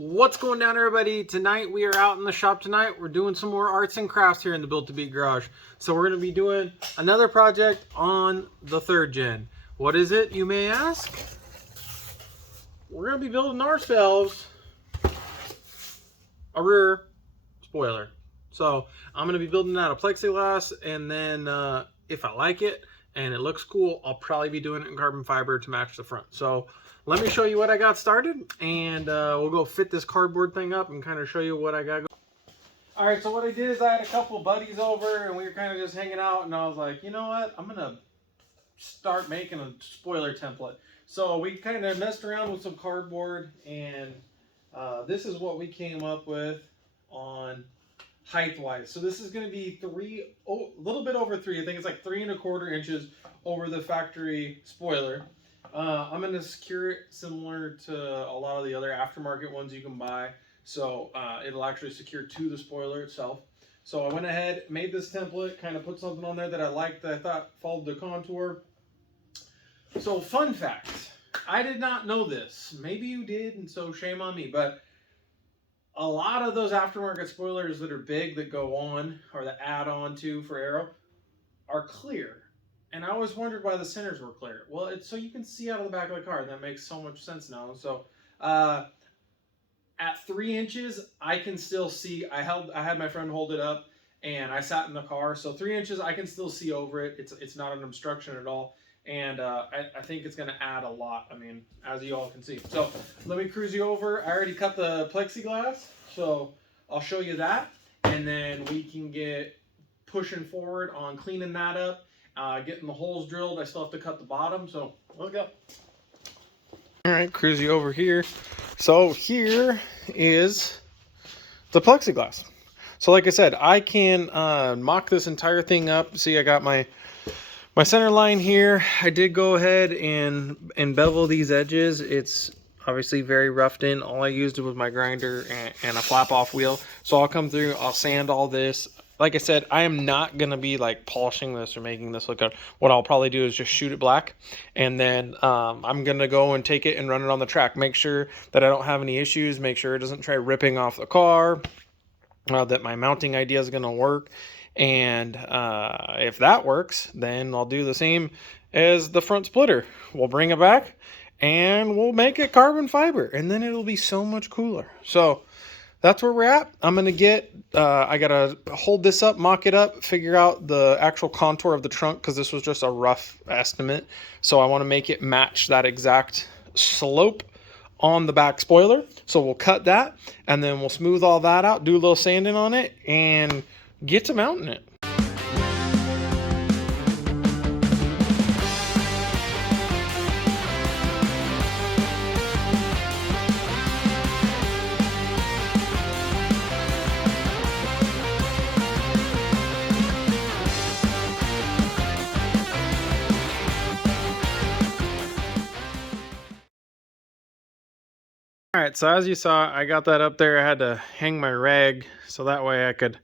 What's going down, everybody? Tonight we are out in the shop tonight. We're doing some more arts and crafts here in the Built to Beat garage. So we're going to be doing another project on the third gen. What is it, you may ask? We're going to be building ourselves a rear spoiler. So I'm going to be building out of Plexiglas, and then if I like it and it looks cool, I'll probably be doing it in carbon fiber to match the front. So let me show you what I got started, and we'll go fit this cardboard thing up and kind of show you what I got going. All right, so what I did is I had a couple buddies over, and we were kind of just hanging out, and I was like, you know what? I'm going to start making a spoiler template. So we kind of messed around with some cardboard, and this is what we came up with on height-wise. So this is going to be a little bit over 3. I think it's like 3 1/4 inches over the factory spoiler. I'm going to secure it similar to a lot of the other aftermarket ones you can buy. So it'll actually secure to the spoiler itself. So I went ahead, made this template, kind of put something on there that I liked, that I thought followed the contour. So fun fact, I did not know this. Maybe you did, and so shame on me. But a lot of those aftermarket spoilers that are big that go on, or that add on to for aero, are clear. And I always wondered why the centers were clear. Well, it's so you can see out of the back of the car. That makes so much sense now. So at 3 inches, I can still see. I had my friend hold it up, and I sat in the car. So 3 inches, I can still see over it. It's not an obstruction at all. And I think it's going to add a lot. I mean, as you all can see. So let me cruise you over. I already cut the plexiglass, so I'll show you that. And then we can get pushing forward on cleaning that up. Getting the holes drilled. I still have to cut the bottom, so let's go. All right, cruise you over here. So here is the plexiglass. So like I said, I can mock this entire thing up. See, I got my center line here. I did go ahead and bevel these edges. It's obviously very roughed in. All I used was my grinder and a flap off wheel. So I'll come through, I'll sand all this. Like I said, I am not going to be like polishing this or making this look good. What I'll probably do is just shoot it black. And then I'm going to go and take it and run it on the track. Make sure that I don't have any issues. Make sure it doesn't try ripping off the car. That my mounting idea is going to work. And if that works, then I'll do the same as the front splitter. We'll bring it back and we'll make it carbon fiber. And then it'll be so much cooler. So that's where we're at. I'm going to get, I got to hold this up, mock it up, figure out the actual contour of the trunk, because this was just a rough estimate. So I want to make it match that exact slope on the back spoiler. So we'll cut that, and then we'll smooth all that out, do a little sanding on it, and get to mounting it. All right, so as you saw, I got that up there. I had to hang my rag so that way I could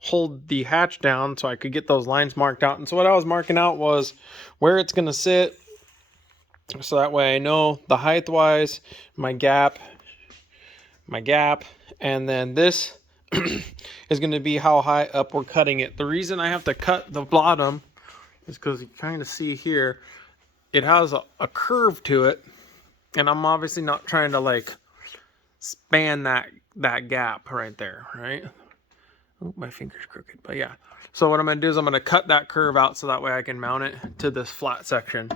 hold the hatch down so I could get those lines marked out. And so what I was marking out was where it's going to sit, so that way I know the height wise, my gap, and then this is going to be how high up we're cutting it. The reason I have to cut the bottom is because you kind of see here, it has a curve to it. And I'm obviously not trying to like span that gap right there, right? Oh, my finger's crooked, but yeah. So what I'm gonna do is I'm gonna cut that curve out so that way I can mount it to this flat section.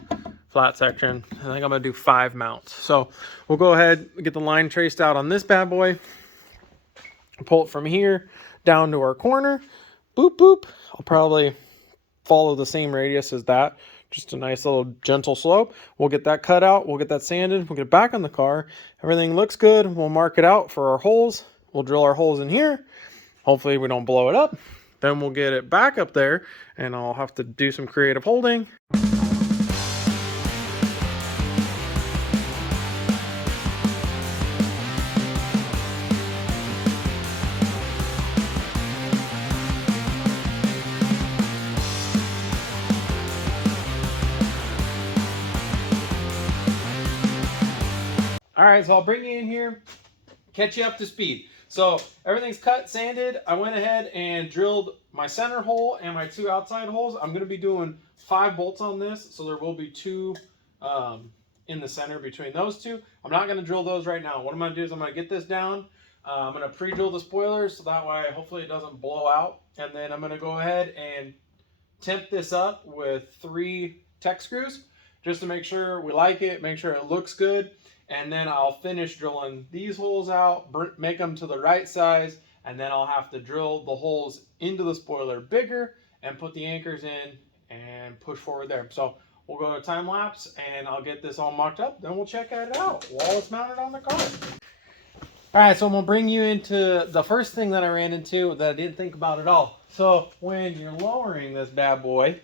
I think I'm gonna do 5 mounts. So we'll go ahead and get the line traced out on this bad boy. Pull it from here down to our corner. Boop, boop. I'll probably follow the same radius as that. Just a nice little gentle slope. We'll get that cut out. We'll get that sanded. We'll get it back on the car. Everything looks good. We'll mark it out for our holes. We'll drill our holes in here. Hopefully we don't blow it up. Then we'll get it back up there, and I'll have to do some creative holding. All right, so I'll bring you in here. catch you up to speed. So everything's cut, sanded. I went ahead and drilled my center hole and my 2 outside holes. I'm going to be doing 5 bolts on this, so there will be 2 in the center between those 2. I'm not going to drill those right now. What I'm going to do is I'm going to get this down. I'm going to pre-drill the spoilers so that way hopefully it doesn't blow out. And then I'm going to go ahead and temp this up with 3 tech screws just to make sure we like it, make sure it looks good. And then I'll finish drilling these holes out, make them to the right size, and then I'll have to drill the holes into the spoiler bigger and put the anchors in and push forward there. So we'll go to time lapse and I'll get this all mocked up. Then we'll check it out while it's mounted on the car. All right, so I'm gonna bring you into the first thing that I ran into that I didn't think about at all. So when you're lowering this bad boy,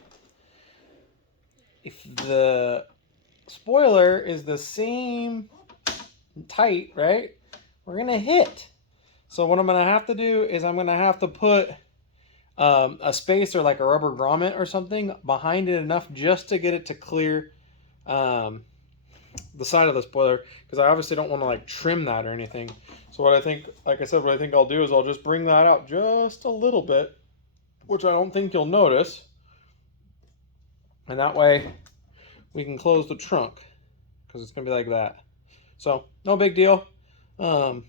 if the spoiler is the same tight, right, we're gonna hit. So what I'm gonna have to do is I'm gonna have to put a space or like a rubber grommet or something behind it enough just to get it to clear the side of the spoiler, because I obviously don't want to like trim that or anything. So what I think, like I said, what I think I'll do is I'll just bring that out just a little bit, which I don't think you'll notice, and that way we can close the trunk because it's gonna be like that. So no big deal. That's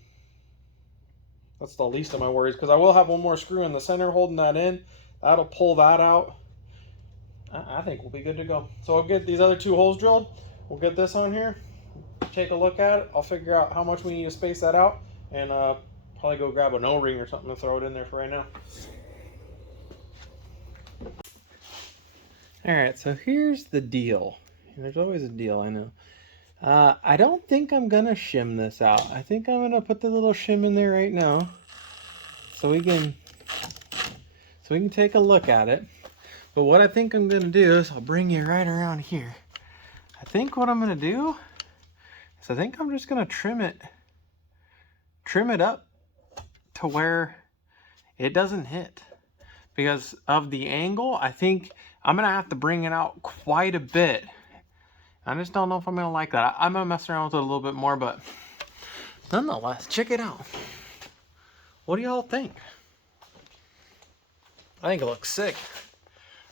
the least of my worries, because I will have one more screw in the center holding that in. That'll pull that out. I think we'll be good to go. So I'll get these other 2 holes drilled. We'll get this on here, take a look at it. I'll figure out how much we need to space that out, and probably go grab an O-ring or something to throw it in there for right now. All right, so here's the deal. There's always a deal, I know. I don't think I'm gonna shim this out. I think I'm gonna put the little shim in there right now, so we can take a look at it. But what I think I'm gonna do is I'll bring you right around here. I think what I'm gonna do is I think I'm just gonna trim it up to where it doesn't hit. Because of the angle, I think I'm gonna have to bring it out quite a bit. I just don't know if I'm gonna like that. I'm gonna mess around with it a little bit more, but nonetheless, check it out. What do y'all think? I think it looks sick.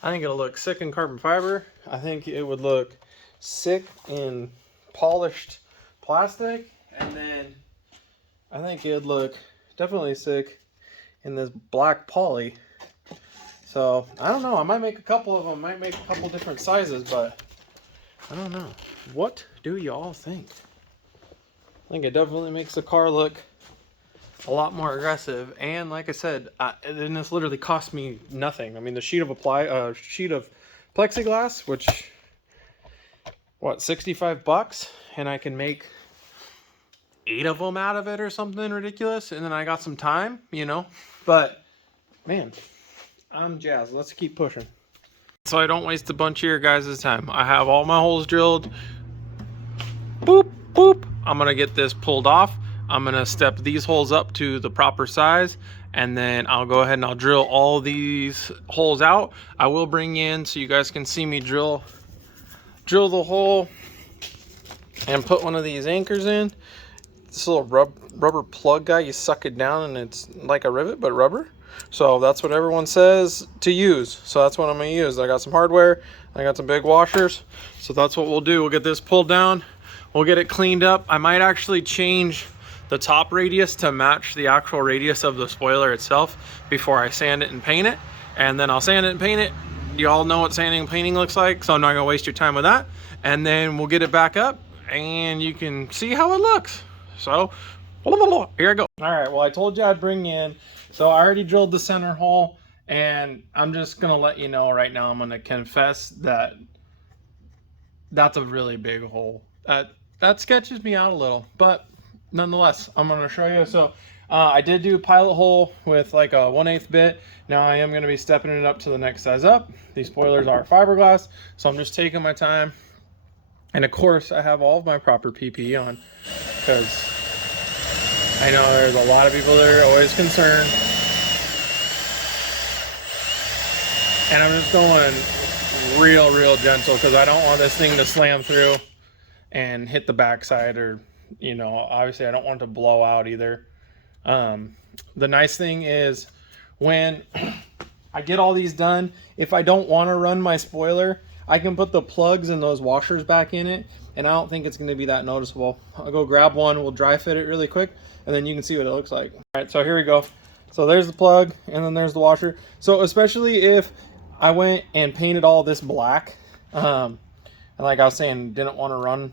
I think it'll look sick in carbon fiber. I think it would look sick in polished plastic, and then I think it'd look definitely sick in this black poly. So I don't know, I might make a couple of them, might make a couple different sizes, but I don't know. What do y'all think? I think it definitely makes the car look a lot more aggressive, and like I said, and this literally cost me nothing. I mean, the sheet of plexiglass, which what, $65, and I can make 8 of them out of it or something ridiculous, and then I got some time, you know. But man, I'm jazzed. Let's keep pushing. So I don't waste a bunch of your guys' time. I have all my holes drilled. Boop, boop. I'm gonna get this pulled off. I'm gonna step these holes up to the proper size, and then I'll go ahead and I'll drill all these holes out. I will bring you in so you guys can see me drill the hole and put one of these anchors in. This little rubber plug guy, you suck it down and it's like a rivet, but rubber. So that's what everyone says to use. So that's what I'm gonna use. I got some hardware, I got some big washers. So that's what we'll do. We'll get this pulled down, we'll get it cleaned up. I might actually change the top radius to match the actual radius of the spoiler itself before I sand it and paint it. And then I'll sand it and paint it. You all know what sanding and painting looks like, so I'm not gonna waste your time with that. And then we'll get it back up and you can see how it looks. So here I go. All right, well, I told you I'd bring you in. So I already drilled the center hole, and I'm just gonna let you know right now, I'm gonna confess that that's a really big hole. That sketches me out a little, but nonetheless, I'm gonna show you. So I did do a pilot hole with like a 1/8 bit. Now I am gonna be stepping it up to the next size up. These spoilers are fiberglass, so I'm just taking my time. And of course, I have all of my proper PPE on, because I know there's a lot of people that are always concerned. And I'm just going real gentle, because I don't want this thing to slam through and hit the backside or you know, obviously I don't want it to blow out either. The nice thing is when I get all these done, if I don't want to run my spoiler, I can put the plugs and those washers back in it, and I don't think it's going to be that noticeable. I'll go grab one, we'll dry fit it really quick, and then you can see what it looks like. All right, so here we go. So there's the plug, and then there's the washer. So especially if I went and painted all this black, and like I was saying, didn't want to run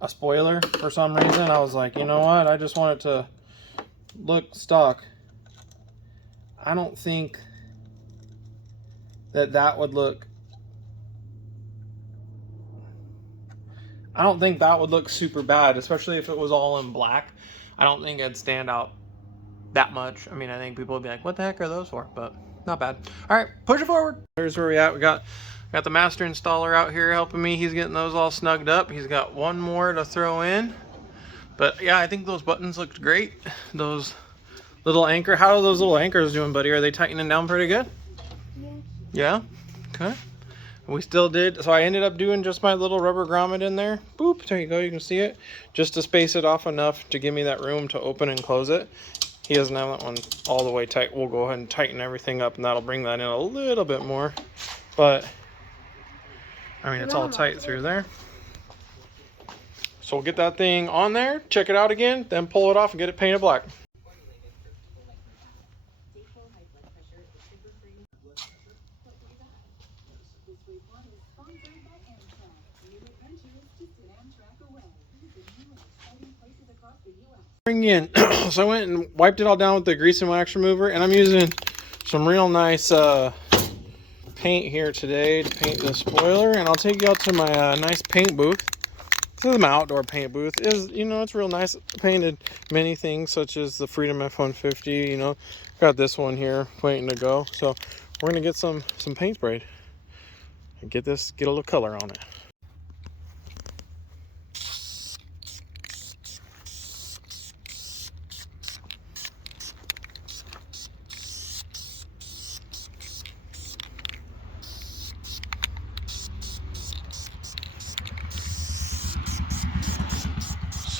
a spoiler for some reason, I was like, you know what, I just want it to look stock. I don't think that would look, I don't think that would look super bad, especially if it was all in black. I don't think it'd stand out that much. I mean, I think people would be like, what the heck are those for? But not bad. All right, push it forward. Here's where we at. We got the master installer out here helping me. He's getting those all snugged up. He's got one more to throw in. But yeah, I think those buttons looked great. Those little anchor, how are those little anchors doing, buddy? Are they tightening down pretty good? Yeah? Okay. We still did, so I ended up doing just my little rubber grommet in there. Boop, there you go, you can see it. Just to space it off enough to give me that room to open and close it. He doesn't have that one all the way tight. We'll go ahead and tighten everything up, and that'll bring that in a little bit more. But, I mean, it's all tight through there. So we'll get that thing on there, check it out again, then pull it off and get it painted black. Bring in, so I went and wiped it all down with the grease and wax remover, and I'm using some real nice paint here today to paint the spoiler, and I'll take you out to my nice paint booth. This is my outdoor paint booth. You know, it's real nice. Painted many things such as the Freedom F-150. You know, got this one here waiting to go. So we're gonna get some paint sprayed and get a little color on it.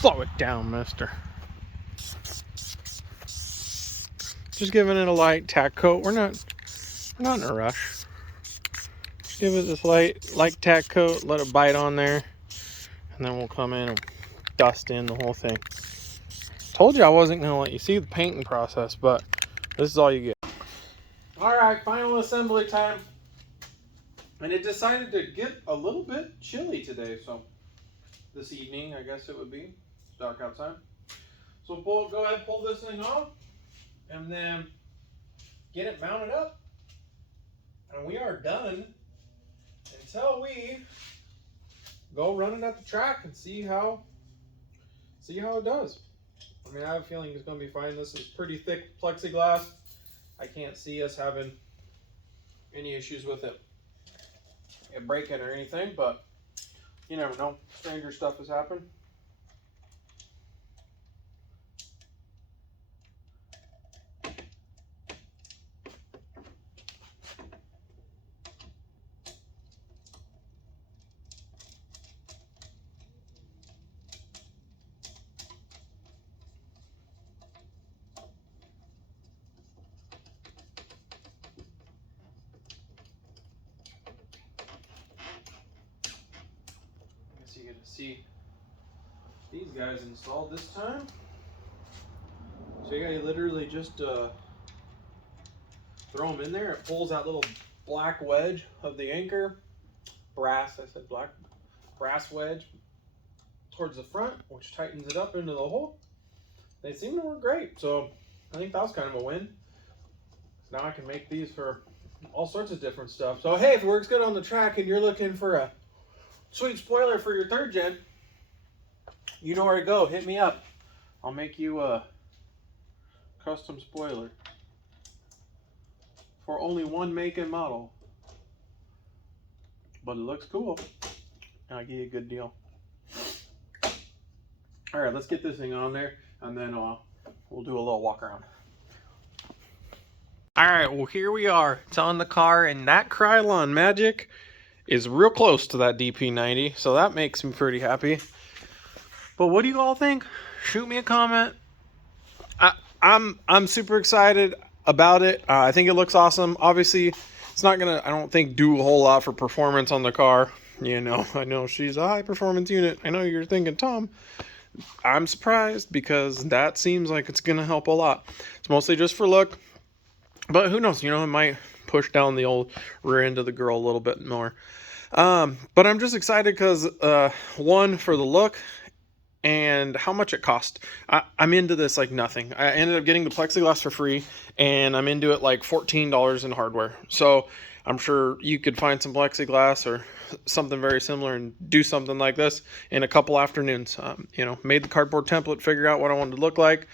Slow it down, mister. Just giving it a light tack coat. We're not in a rush. Just give it this light tack coat, let it bite on there, and then we'll come in and dust in the whole thing. Told you I wasn't gonna let you see the painting process, but this is all you get. All right, final assembly time. And it decided to get a little bit chilly today, so this evening, I guess it would be. It's dark outside. So we'll go ahead and pull this thing off and then get it mounted up. And we are done until we go run it at the track and see how it does. I mean, I have a feeling it's going to be fine. This is pretty thick plexiglass. I can't see us having any issues with it breaking or anything, but you never know. Stranger stuff has happened. You get to see these guys installed this time. So you literally just throw them in there. It pulls that little black wedge of the anchor, brass wedge towards the front, which tightens it up into the hole. They seem to work great, so I think that was kind of a win. Now I can make these for all sorts of different stuff. So hey, if it works good on the track and you're looking for a sweet spoiler for your third gen, you know where to go. Hit me up. I'll make you a custom spoiler for only one make and model, but it looks cool and I'll give you a good deal. All right, let's get this thing on there and then we'll do a little walk around. All right, well, here we are. It's on the car, and that Krylon Magic is real close to that DP90, so that makes me pretty happy. But what do you all think? Shoot me a comment. I'm super excited about it. I think it looks awesome. Obviously, it's not gonna, I don't think, do a whole lot for performance on the car. You know, I know she's a high performance unit. I know you're thinking, Tom, I'm surprised, because that seems like it's gonna help a lot. It's mostly just for look, but who knows? You know, it might push down the old rear end of the girl a little bit more. But I'm just excited because one, for the look, and how much it cost. I'm into this like nothing. I ended up getting the plexiglass for free, and I'm into it like $14 in hardware. So I'm sure you could find some plexiglass or something very similar and do something like this in a couple afternoons. You know, made the cardboard template, figure out what I wanted to look like,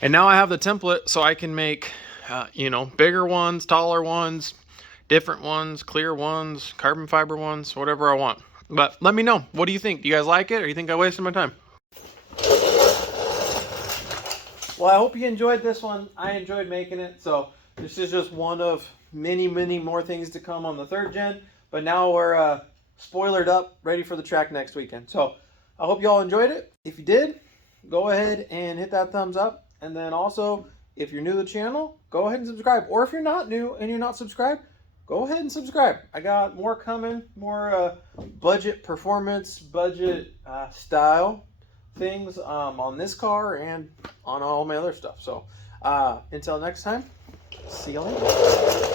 and now I have the template, so I can make you know, bigger ones, taller ones, different ones, clear ones, carbon fiber ones, whatever I want. But let me know. What do you think? Do you guys like it, or you think I wasted my time? Well, I hope you enjoyed this one. I enjoyed making it. So this is just one of many, many more things to come on the third gen. But now we're spoilered up, ready for the track next weekend. So I hope you all enjoyed it. If you did, go ahead and hit that thumbs up. And then also, if you're new to the channel, go ahead and subscribe. Or if you're not new and you're not subscribed, go ahead and subscribe. I got more coming, more budget performance, budget style things on this car and on all my other stuff. So until next time, see you later.